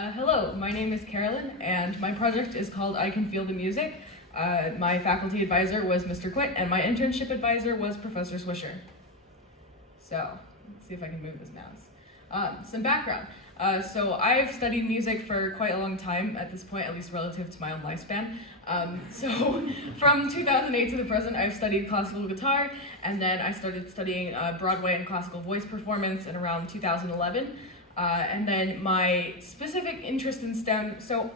Hello, my name is Carolyn, and my project is called I Can Feel the Music. My faculty advisor was Mr. Quitt, and my internship advisor was Professor Swisher. So, let's see if I can move this mouse. Some background. So I've studied music for quite a long time at this point, at least relative to my own lifespan. So from 2008 to the present, I've studied classical guitar, and then I started studying Broadway and classical voice performance in around 2011. And then my specific interest in STEM, so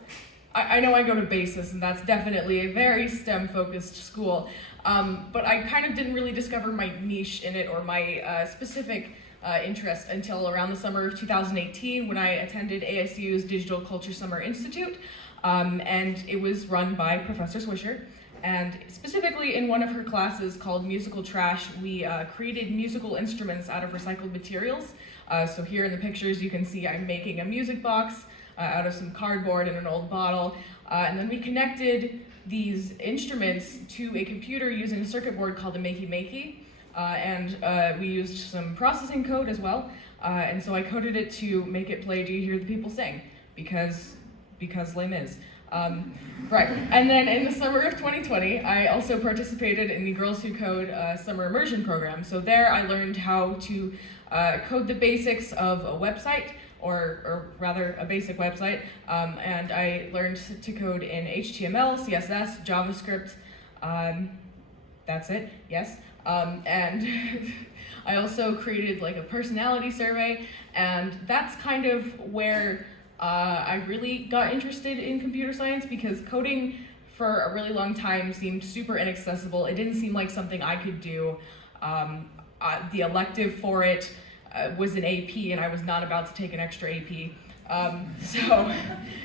I know I go to BASIS, and that's definitely a very STEM-focused school, but I kind of didn't really discover my niche in it or my specific interest until around the summer of 2018 when I attended ASU's Digital Culture Summer Institute, and it was run by Professor Swisher. And specifically in one of her classes called Musical Trash, we created musical instruments out of recycled materials. So here in the pictures you can see I'm making a music box out of some cardboard and an old bottle, and then we connected these instruments to a computer using a circuit board called a Makey, and we used some processing code as well, and so I coded it to make it play Do You Hear the People Sing? Because Les Mis. Right, and then in the summer of 2020, I also participated in the Girls Who Code summer immersion program. So there I learned how to code the basics of a website, or rather a basic website, and I learned to code in HTML, CSS, JavaScript, that's it, yes. And I also created like a personality survey, and that's kind of where I really got interested in computer science, because coding for a really long time seemed super inaccessible. It didn't seem like something I could do. The elective for it was an AP, and I was not about to take an extra AP. So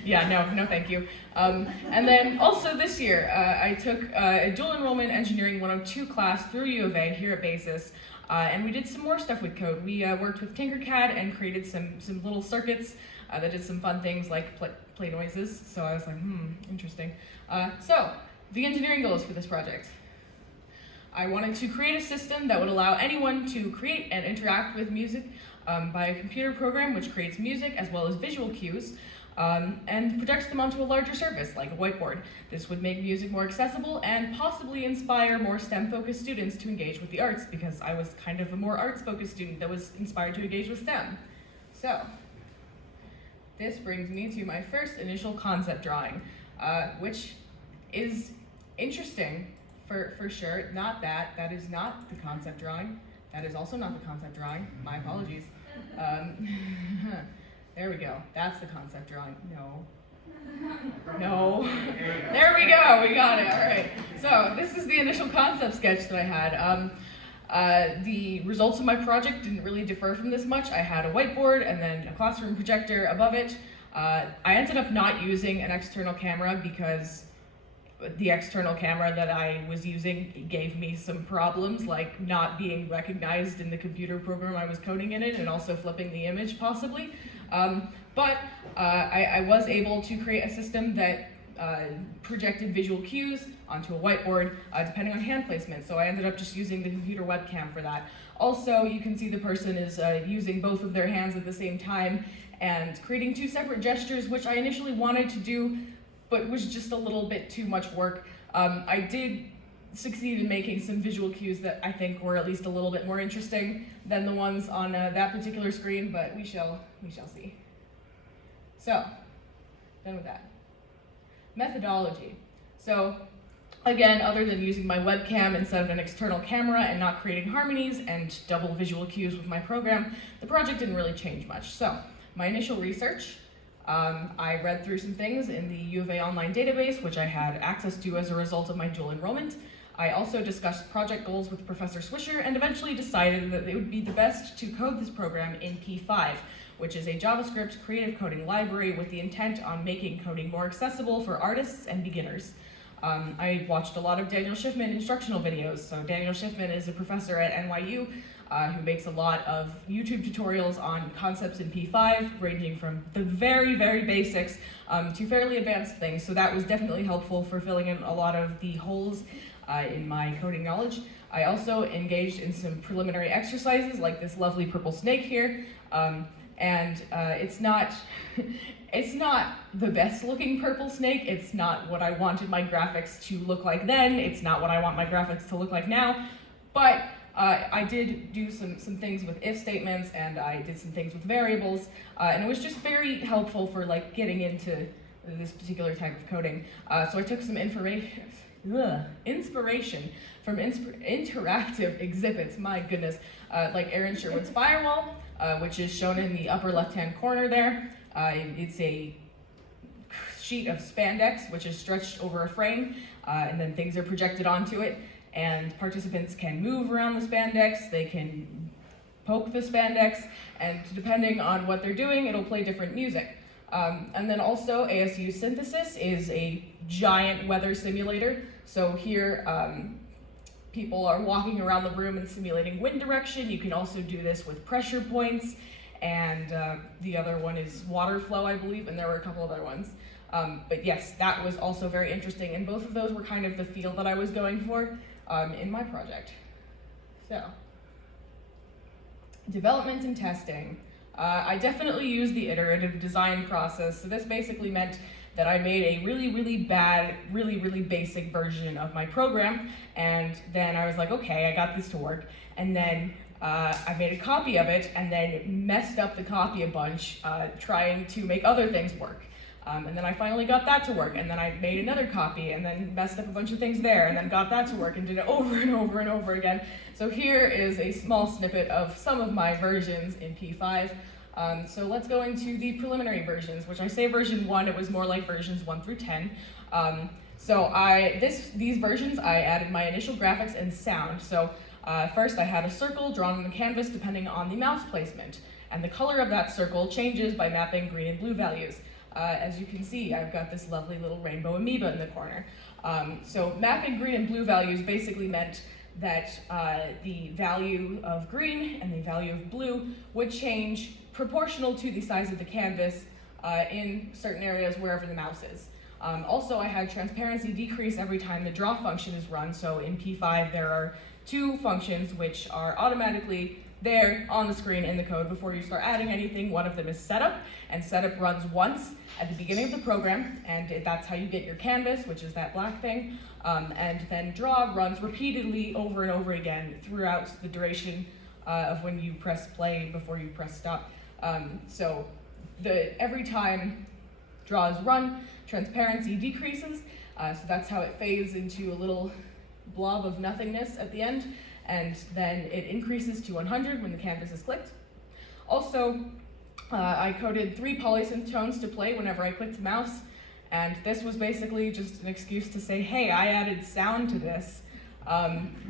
yeah, no thank you. And then also this year, I took a dual enrollment engineering 102 class through U of A here at BASIS, and we did some more stuff with code. We worked with Tinkercad and created some little circuits that did some fun things like play noises. So I was like, interesting. So the engineering goals for this project. I wanted to create a system that would allow anyone to create and interact with music by a computer program which creates music as well as visual cues and projects them onto a larger surface like a whiteboard. This would make music more accessible and possibly inspire more STEM-focused students to engage with the arts, because I was kind of a more arts-focused student that was inspired to engage with STEM. So this brings me to my first initial concept drawing, which is interesting. For sure, not that. That is not the concept drawing. That is also not the concept drawing. My apologies. There we go. That's the concept drawing. No. There we go. We got it. All right. So this is the initial concept sketch that I had. The results of my project didn't really differ from this much. I had a whiteboard and then a classroom projector above it. I ended up not using an external camera because the external camera that I was using gave me some problems, like not being recognized in the computer program I was coding in it, and also flipping the image possibly. But I was able to create a system that projected visual cues onto a whiteboard depending on hand placement. So I ended up just using the computer webcam for that. Also, you can see the person is using both of their hands at the same time and creating two separate gestures, which I initially wanted to do, but was just a little bit too much work. I did succeed in making some visual cues that I think were at least a little bit more interesting than the ones on that particular screen, but we shall see. So, done with that. Methodology. So, again, other than using my webcam instead of an external camera and not creating harmonies and double visual cues with my program, the project didn't really change much. So, my initial research, I read through some things in the U of A online database, which I had access to as a result of my dual enrollment. I also discussed project goals with Professor Swisher and eventually decided that it would be the best to code this program in P5, which is a JavaScript creative coding library with the intent on making coding more accessible for artists and beginners. I watched a lot of Daniel Schiffman instructional videos. So Daniel Schiffman is a professor at NYU who makes a lot of YouTube tutorials on concepts in P5, ranging from the very, very basics to fairly advanced things. So that was definitely helpful for filling in a lot of the holes in my coding knowledge. I also engaged in some preliminary exercises like this lovely purple snake here. and it's not it's not the best looking purple snake. It's not what I wanted my graphics to look like then. It's not what I want my graphics to look like now. But I did do some things with if statements, and I did some things with variables, and it was just very helpful for like getting into this particular type of coding. So I took some inspiration from interactive exhibits, my goodness, like Aaron Sherwood's Firewall, which is shown in the upper left-hand corner there. It's a sheet of spandex, which is stretched over a frame, and then things are projected onto it, and participants can move around the spandex, they can poke the spandex, and depending on what they're doing, it'll play different music. And then also ASU Synthesis is a giant weather simulator. So here, people are walking around the room and simulating wind direction. You can also do this with pressure points, and the other one is water flow, I believe, and there were a couple of other ones. But yes, that was also very interesting, and both of those were kind of the field that I was going for in my project. So, development and testing. I definitely used the iterative design process. So this basically meant that I made a really bad, really basic version of my program, and then I was like, okay, I got this to work, and then I made a copy of it, and then messed up the copy a bunch, trying to make other things work. And then I finally got that to work, and then I made another copy, and then messed up a bunch of things there, and then got that to work, and did it over and over and over again. So here is a small snippet of some of my versions in P5. So let's go into the preliminary versions, which I say version 1, it was more like versions 1 through 10. These versions, I added my initial graphics and sound. So first I had a circle drawn on the canvas depending on the mouse placement, and the color of that circle changes by mapping green and blue values. As you can see, I've got this lovely little rainbow amoeba in the corner. So mapping green and blue values basically meant that the value of green and the value of blue would change proportional to the size of the canvas in certain areas wherever the mouse is. Also, I had transparency decrease every time the draw function is run. So in P5, there are two functions which are automatically there on the screen in the code before you start adding anything. One of them is setup, and setup runs once at the beginning of the program, and that's how you get your canvas, which is that black thing. And then draw runs repeatedly over and over again throughout the duration of when you press play before you press stop. So every time draw is run, transparency decreases, so that's how it fades into a little blob of nothingness at the end, and then it increases to 100 when the canvas is clicked. Also, I coded 3 polysynth tones to play whenever I clicked the mouse, and this was basically just an excuse to say, hey, I added sound to this.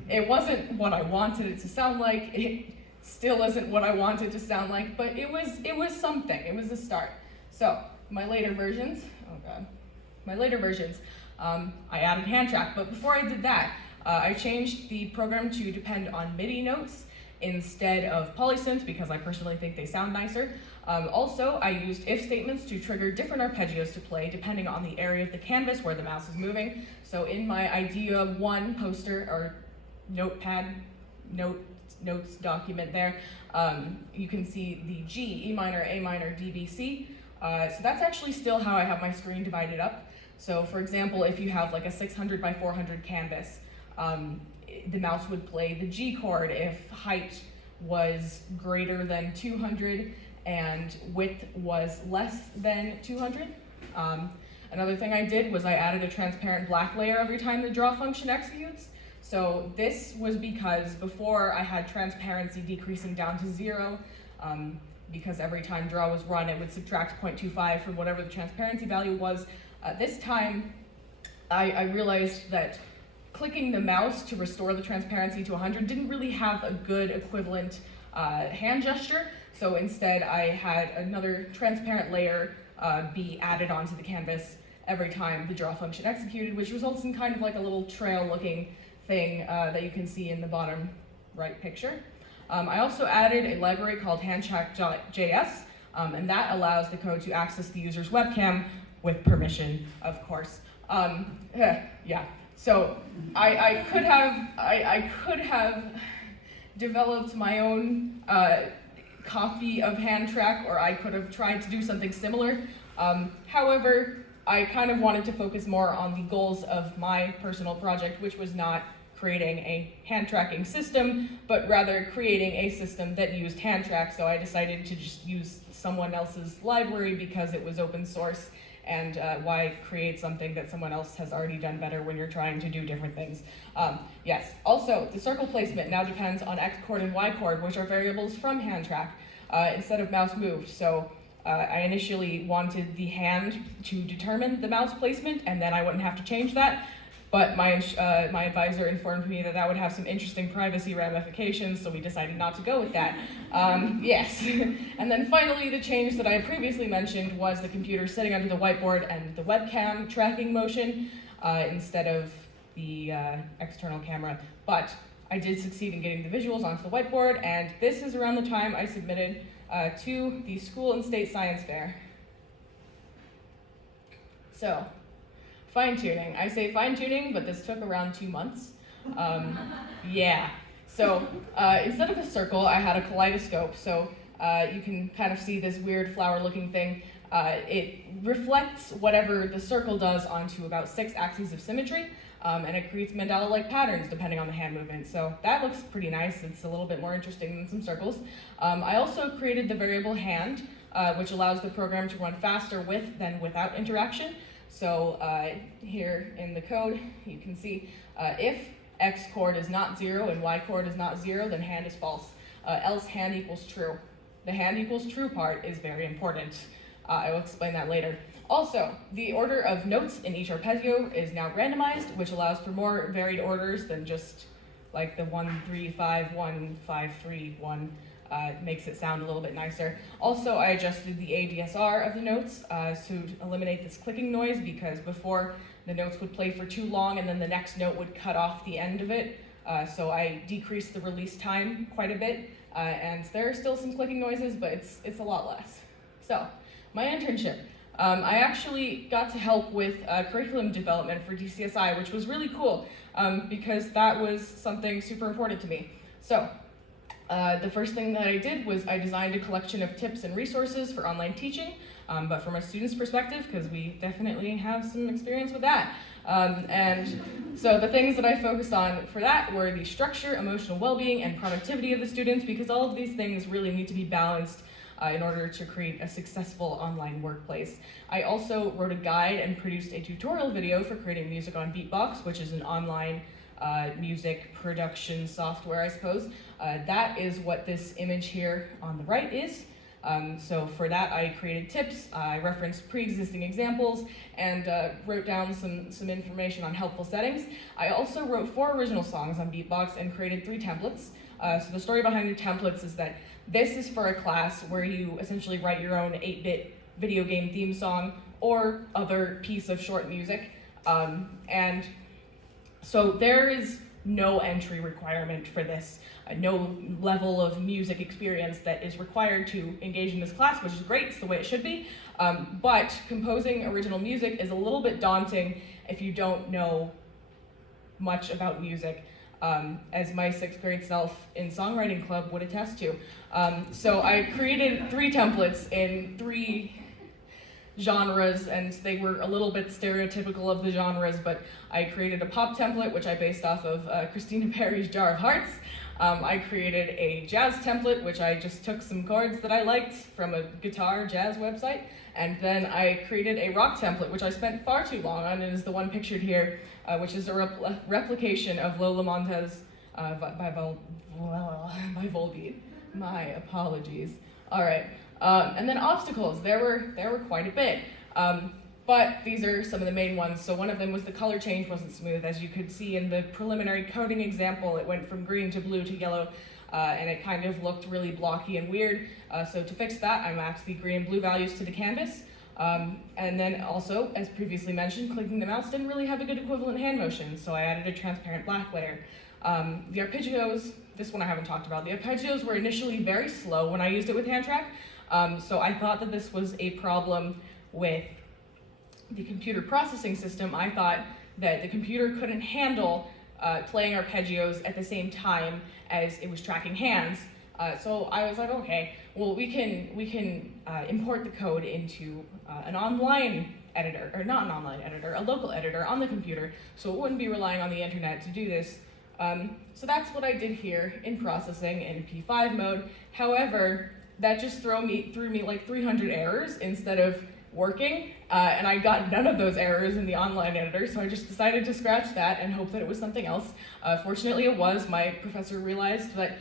It wasn't what I wanted it to sound like, it still isn't what I wanted to sound like, but it was something, it was a start. So, my later versions, I added hand track, but before I did that, I changed the program to depend on MIDI notes instead of polysynth because I personally think they sound nicer. Also, I used if statements to trigger different arpeggios to play depending on the area of the canvas where the mouse is moving. So in my idea 1 poster or notes document there, you can see the G, E minor, A minor, D, B, C. So that's actually still how I have my screen divided up. So for example, if you have like a 600 by 400 canvas, the mouse would play the G chord if height was greater than 200 and width was less than 200. Another thing I did was I added a transparent black layer every time the draw function executes. So this was because before I had transparency decreasing down to 0, because every time draw was run, it would subtract 0.25 from whatever the transparency value was. This time, I realized that clicking the mouse to restore the transparency to 100 didn't really have a good equivalent hand gesture. So instead, I had another transparent layer be added onto the canvas every time the draw function executed, which results in kind of like a little trail-looking thing that you can see in the bottom right picture. I also added a library called handtrack.js, and that allows the code to access the user's webcam with permission, of course. Yeah. So I could have developed my own copy of hand track, or I could have tried to do something similar. However, I kind of wanted to focus more on the goals of my personal project, which was not creating a hand tracking system, but rather creating a system that used hand track. So I decided to just use someone else's library because it was open source, and why create something that someone else has already done better when you're trying to do different things. Yes, also the circle placement now depends on X chord and Y chord, which are variables from hand track instead of mouse moved. So I initially wanted the hand to determine the mouse placement, and then I wouldn't have to change that. But my advisor informed me that that would have some interesting privacy ramifications, so we decided not to go with that. Yes. And then finally, the change that I had previously mentioned was the computer sitting under the whiteboard and the webcam tracking motion instead of the external camera. But I did succeed in getting the visuals onto the whiteboard, and this is around the time I submitted to the school and state science fair. So, fine-tuning. I say fine-tuning, but this took around 2 months. Yeah. So instead of a circle, I had a kaleidoscope. So you can kind of see this weird flower-looking thing. It reflects whatever the circle does onto about 6 axes of symmetry, and it creates mandala-like patterns depending on the hand movement. So that looks pretty nice. It's a little bit more interesting than some circles. I also created the variable hand, which allows the program to run faster with than without interaction. So here in the code, you can see if X chord is not 0 and Y chord is not 0, then hand is false. Else hand equals true. The hand equals true part is very important. I will explain that later. Also, the order of notes in each arpeggio is now randomized, which allows for more varied orders than just like the 1, 3, 5, 1, 5, 3, 1. Makes it sound a little bit nicer. Also, I adjusted the ADSR of the notes to eliminate this clicking noise, because before the notes would play for too long and then the next note would cut off the end of it. So I decreased the release time quite a bit, and there are still some clicking noises, but it's a lot less. So, my internship. I actually got to help with curriculum development for DCSI, which was really cool because that was something super important to me. So, the first thing that I did was I designed a collection of tips and resources for online teaching, but from a student's perspective, because we definitely have some experience with that. And so the things that I focused on for that were the structure, emotional well-being, and productivity of the students, because all of these things really need to be balanced in order to create a successful online workplace. I also wrote a guide and produced a tutorial video for creating music on Beatbox, which is an online music production software, I suppose. That is what this image here on the right is. So for that, I created tips, I referenced pre-existing examples, and wrote down some information on helpful settings. I also wrote 4 original songs on Beatbox and created 3 templates. So the story behind the templates is that this is for a class where you essentially write your own 8-bit video game theme song or other piece of short music. And so there is no entry requirement for this, no level of music experience that is required to engage in this class, which is great, it's the way it should be. But composing original music is a little bit daunting if you don't know much about music, as my 6th grade self in songwriting club would attest to. So I created 3 templates in 3 genres, and they were a little bit stereotypical of the genres, but I created a pop template, which I based off of Christina Perri's Jar of Hearts. I created a jazz template, which I just took some chords that I liked from a guitar jazz website, and then I created a rock template, which I spent far too long on, and is the one pictured here, which is a replication of Lola Montez by Volbeat. My apologies. All right. And then obstacles, there were quite a bit, but these are some of the main ones. So one of them was the color change wasn't smooth. As you could see in the preliminary coding example, it went from green to blue to yellow, and it kind of looked really blocky and weird. So to fix that, I mapped the green and blue values to the canvas. And then also, as previously mentioned, clicking the mouse didn't really have a good equivalent hand motion, so I added a transparent black layer. The arpeggios, this one I haven't talked about. The arpeggios were initially very slow when I used it with hand track. So I thought that this was a problem with the computer processing system. I thought that the computer couldn't handle playing arpeggios at the same time as it was tracking hands. So I was like, okay, well we can import the code into an online editor, or not an online editor, a local editor on the computer, so it wouldn't be relying on the internet to do this. So that's what I did here in processing in P5 mode. However, that just threw me like 300 errors instead of working, and I got none of those errors in the online editor, so I just decided to scratch that and hope that it was something else. Fortunately it was. My professor realized that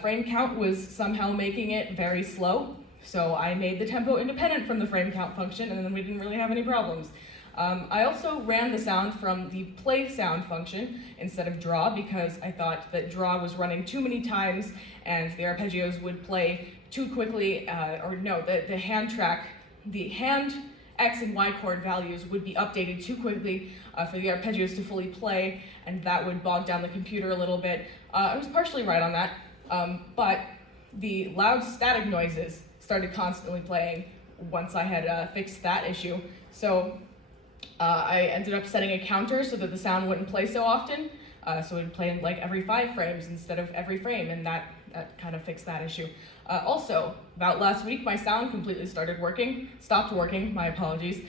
frame count was somehow making it very slow, so I made the tempo independent from the frame count function, and then we didn't really have any problems. I also ran the sound from the play sound function instead of draw, because I thought that draw was running too many times and the arpeggios would play too quickly, the hand X and Y chord values would be updated too quickly for the arpeggios to fully play, and that would bog down the computer a little bit. I was partially right on that, but the loud static noises started constantly playing once I had fixed that issue. So I ended up setting a counter so that the sound wouldn't play so often, so it would play in like every 5 frames instead of every frame, and that kind of fixed that issue. Also, about last week, my sound completely stopped working, my apologies.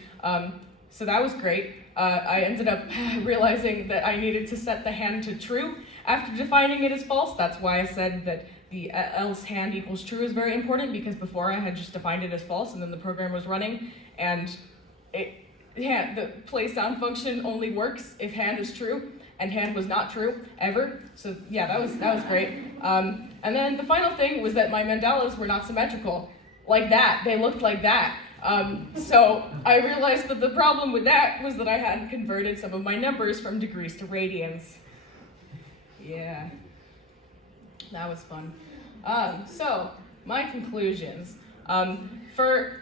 So that was great. I ended up realizing that I needed to set the hand to true after defining it as false. That's why I said that the else hand equals true is very important, because before I had just defined it as false and then the program was running, and the play sound function only works if hand is true, and hand was not true ever. So yeah, that was great. And then the final thing was that my mandalas were not symmetrical, like that. They looked like that. So I realized that the problem with that was that I hadn't converted some of my numbers from degrees to radians. Yeah, that was fun. So my conclusions. For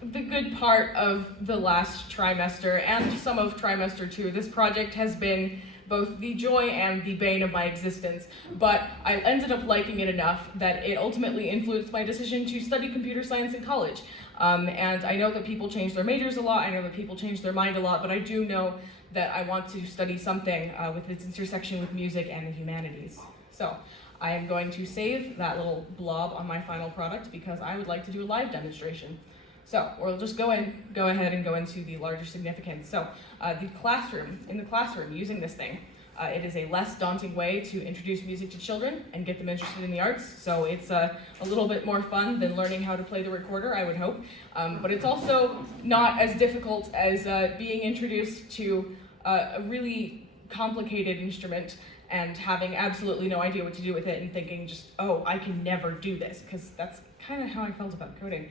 the good part of the last trimester and some of trimester 2, this project has been both the joy and the bane of my existence, but I ended up liking it enough that it ultimately influenced my decision to study computer science in college. And I know that people change their majors a lot, I know that people change their mind a lot, but I do know that I want to study something with its intersection with music and the humanities. So I am going to save that little blob on my final product because I would like to do a live demonstration. So we'll just go ahead and go into the larger significance. So in the classroom, using this thing, it is a less daunting way to introduce music to children and get them interested in the arts. So it's a little bit more fun than learning how to play the recorder, I would hope. But it's also not as difficult as being introduced to a really complicated instrument and having absolutely no idea what to do with it and thinking just, oh, I can never do this, because that's kind of how I felt about coding,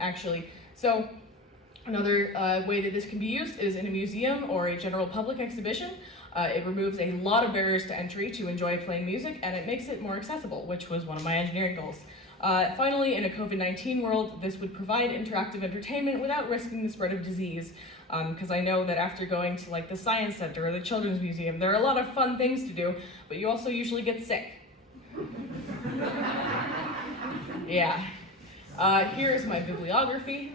actually. So another way that this can be used is in a museum or a general public exhibition. It removes a lot of barriers to entry to enjoy playing music, and it makes it more accessible, which was one of my engineering goals. Finally, in a COVID-19 world, this would provide interactive entertainment without risking the spread of disease. Because I know that after going to like the Science Center or the Children's Museum, there are a lot of fun things to do, but you also usually get sick. Yeah. Here's my bibliography.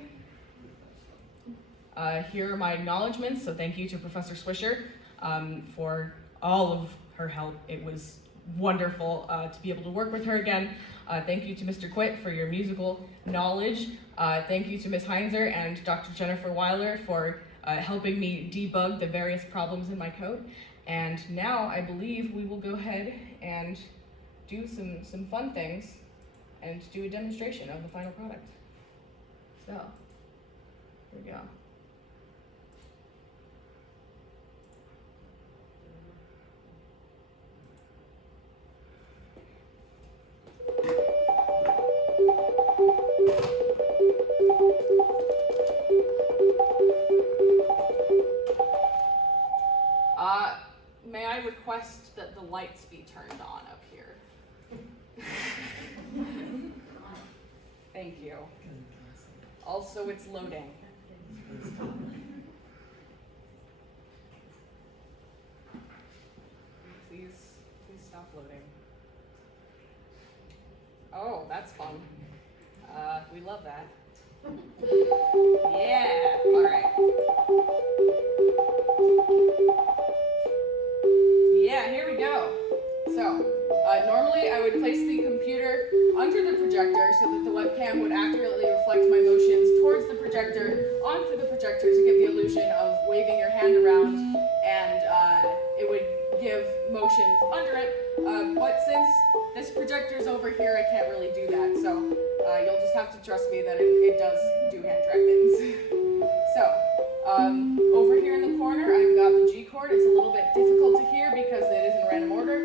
Here are my acknowledgements, so thank you to Professor Swisher for all of her help. It was wonderful to be able to work with her again. Thank you to Mr. Quitt for your musical knowledge. Thank you to Ms. Heinzer and Dr. Jennifer Weiler for helping me debug the various problems in my code. And now I believe we will go ahead and do some fun things and do a demonstration of the final product. So, here we go. May I request that the lights be turned on up here? Thank you. Also, it's loading. Please stop loading. Oh, that's fun. We love that. Yeah, all right. Yeah, here we go. So, normally I would place the computer onto the projector to give the illusion of waving your hand around, and it would give motions under it. But since this projector's over here, I can't really do that. So you'll just have to trust me that it does do hand tracking. So over here in the corner, I've got the G chord. It's a little bit difficult to hear because it is in random order.